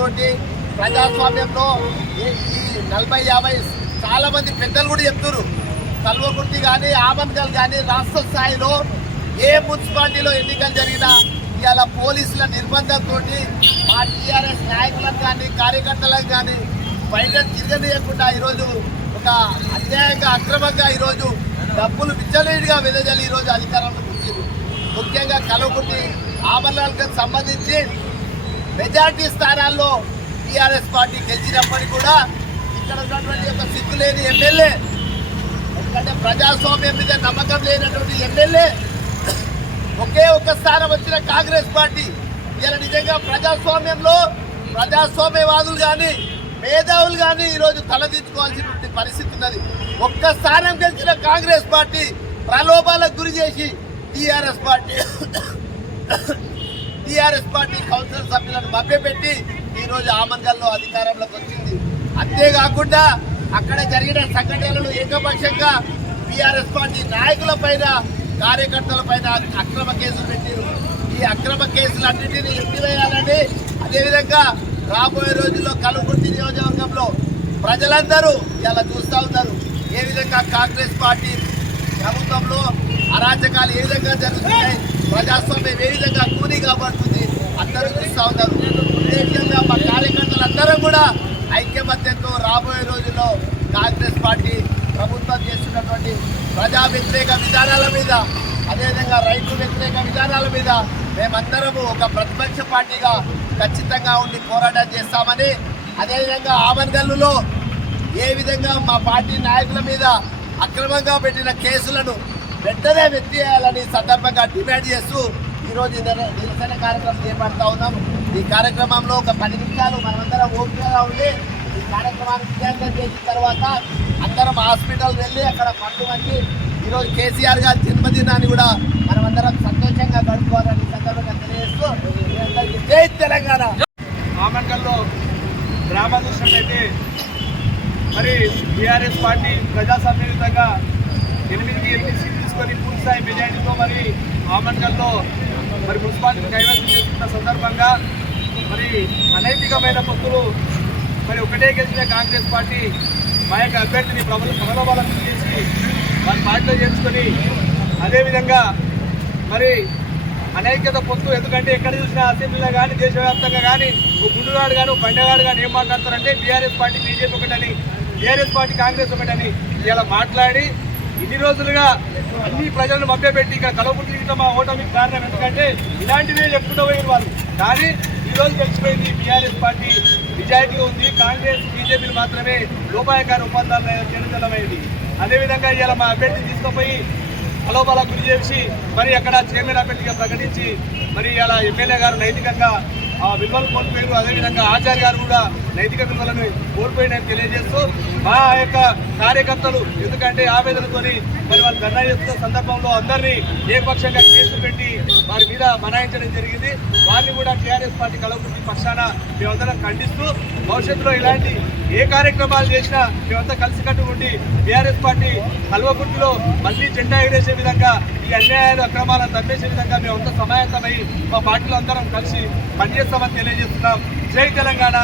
నిర్బంధంతో ప్రజాస్వామ్యంలో ఈ 40-50 చాలా మంది పెద్దలు కూడా చెప్తున్నారు. కల్వకుర్తి కానీ ఆమన్గల్ కానీ రాష్ట్ర స్థాయిలో ఏ మున్సిపాలిటీలో ఎన్నికలు జరిగినా ఇవాళ పోలీసుల నిర్బంధంతో మా టీఆర్ఎస్ నాయకులకు కానీ కార్యకర్తలకు కానీ బయట తిరగనీయకుండా ఈరోజు ఒక అన్యాయంగా అక్రమంగా ఈరోజు డబ్బులు విచ్చలవిడిగా వెదజల్లి ఈరోజు అధికారంలో కూర్చుంది. ముఖ్యంగా కల్వకుర్తి ఆమన్గల్కి సంబంధించి మెజార్టీ స్థానాల్లో టీఆర్ఎస్ పార్టీ గెలిచినప్పటికీ కూడా ఇక్కడ ఉన్నటువంటి ఒక సిగ్గులేని ఎమ్మెల్యే, ఎందుకంటే ప్రజాస్వామ్యం మీద నమ్మకం లేనటువంటి ఎమ్మెల్యే, ఒకే ఒక్క స్థానం వచ్చిన కాంగ్రెస్ పార్టీ ఇలా నిజంగా ప్రజాస్వామ్యంలో ప్రజాస్వామ్యవాదులు కానీ మేధావులు కానీ ఈరోజు తలదించుకోవాల్సినటువంటి పరిస్థితి ఉన్నది. ఒక్క స్థానం గెలిచిన కాంగ్రెస్ పార్టీ ప్రలోభాలకు గురి చేసి టీఆర్ఎస్ పార్టీ కౌన్సిల్ సభ్యులను మభ్యపెట్టి ఈరోజు ఆమన్గల్లో అధికారంలోకి వచ్చింది. అంతేకాకుండా అక్కడ జరిగిన సంఘటనలు ఏకపక్షంగా టీఆర్ఎస్ పార్టీ నాయకుల పైన కార్యకర్తల పైన అక్రమ కేసులు పెట్టారు. ఈ అక్రమ కేసులన్నింటినీ ఎత్తివేయాలని, అదేవిధంగా రాబోయే రోజుల్లో కల్వకుర్తి నియోజకవర్గంలో ప్రజలందరూ ఇలా చూస్తూ ఉన్నారు ఏ విధంగా కాంగ్రెస్ పార్టీ ప్రభుత్వంలో అరాచకాలు ఏ విధంగా జరుగుతున్నాయి, ప్రజాస్వామ్యం ఏ విధంగా కూని కాబడుతుంది అందరూ చూస్తూ ఉన్నారు. విశేషంగా మా కార్యకర్తలందరూ కూడా ఐక్యమత్యంతో రాబోయే రోజుల్లో కాంగ్రెస్ పార్టీ ప్రభుత్వం చేస్తున్నటువంటి ప్రజా వ్యతిరేక విధానాల మీద, అదేవిధంగా రైతు వ్యతిరేక విధానాల మీద మేమందరము ఒక ప్రతిపక్ష పార్టీగా ఖచ్చితంగా ఉండి పోరాటం చేస్తామని, అదేవిధంగా ఆమన్గల్లులో ఏ విధంగా మా పార్టీ నాయకుల మీద అక్రమంగా పెట్టిన కేసులను వెంటనే ఎత్తివేయాలని సందర్భంగా డిమాండ్ చేస్తూ ఈరోజు నిరసన కార్యక్రమం చేపడతా ఉన్నాం. ఈ కార్యక్రమంలో ఒక 10 నిమిషాలు మనమందరం ఓపికగా ఉండి ఈ కార్యక్రమాన్ని విజయవంతం చేసిన తర్వాత అందరం హాస్పిటల్ వెళ్ళి అక్కడ పండుగకి ఈరోజు కేసీఆర్ గారి జన్మదినాన్ని కూడా మనమందరం సంతోషంగా గడుపుకోవాలని సందర్భంగా తెలియజేస్తూ జై తెలంగాణ. ఆమన్గల్లో గ్రామ చూసినట్లయితే మరి టీఆర్ఎస్ పార్టీ ప్రజాస్వామ్యయుతంగా 8 సీట్లు తీసుకొని పూర్తిస్థాయి మెజార్టీతో మరి ఆమన్గల్లో మరి మున్సిపాలిటీ కైవసం చేస్తున్న సందర్భంగా మరి అనైతికమైన పొత్తులు మరి ఒకటే గెలిచిన కాంగ్రెస్ పార్టీ మా యొక్క అభ్యర్థిని ప్రబలబలం చేసి వారి పార్టీలో చేర్చుకొని, అదేవిధంగా మరి అనైక్యత పొత్తు, ఎందుకంటే ఎక్కడ చూసినా అసెంబ్లీలో కానీ దేశవ్యాప్తంగా కానీ గుండుగాడు కానీ బండగాడు కానీ ఏం మాట్లాడతారంటే టీఆర్ఎస్ పార్టీ బీజేపీ ఒకటని, టీఆర్ఎస్ పార్టీ కాంగ్రెస్ ఒకటని ఇలా మాట్లాడి ఇన్ని రోజులుగా అన్ని ప్రజలను మభ్యపెట్టి ఇక్కడ కల్వకుర్తి మా ఓటమికి కారణం. ఎందుకంటే ఇలాంటివే చెప్పుకుంటూ పోయిన వాళ్ళు, కానీ ఈరోజు తెలిసిపోయింది టీఆర్ఎస్ పార్టీ నిజాయితీగా ఉంది, కాంగ్రెస్ బీజేపీలు మాత్రమే లోపాయకార ఒప్పందాలు తేలితెల్లమైంది. అదేవిధంగా ఇలా మా అభ్యర్థిని తీసుకుపోయి ప్రలోభాలకు గురి చేసి మరి అక్కడ చైర్మన్ అభ్యర్థిగా ప్రకటించి మరి ఇలా ఎమ్మెల్యే గారు నైతికంగా విలువలు కోల్పోయారు. అదేవిధంగా ఆచార్య గారు కూడా నైతిక విలువలను కోల్పోయినని తెలియజేస్తూ మా యొక్క కార్యకర్తలు ఎందుకంటే ఆవేదనతోని మరి వాళ్ళు ధర్నా చేస్తున్న సందర్భంలో అందరినీ ఏకపక్షంగా కేసులు పెట్టి వారి మీద మనాయించడం జరిగింది. వారిని కూడా టీఆర్ఎస్ పార్టీ కల్వకుర్తి పక్షాన మేమందరం ఖండిస్తూ భవిష్యత్తులో ఇలాంటి ఏ కార్యక్రమాలు చేసినా మేమంతా కలిసికట్టు ఉండి టీఆర్ఎస్ పార్టీ కల్వకుర్తిలో మళ్ళీ జెండా ఎగరేసే విధంగా ఈ అన్యాయాలు అక్రమాలను తప్పేసే విధంగా మేమంతా సమాయత్తమై మా పార్టీలో అందరం కలిసి పనిచేస్తామని తెలియజేస్తున్నాం. జై తెలంగాణ.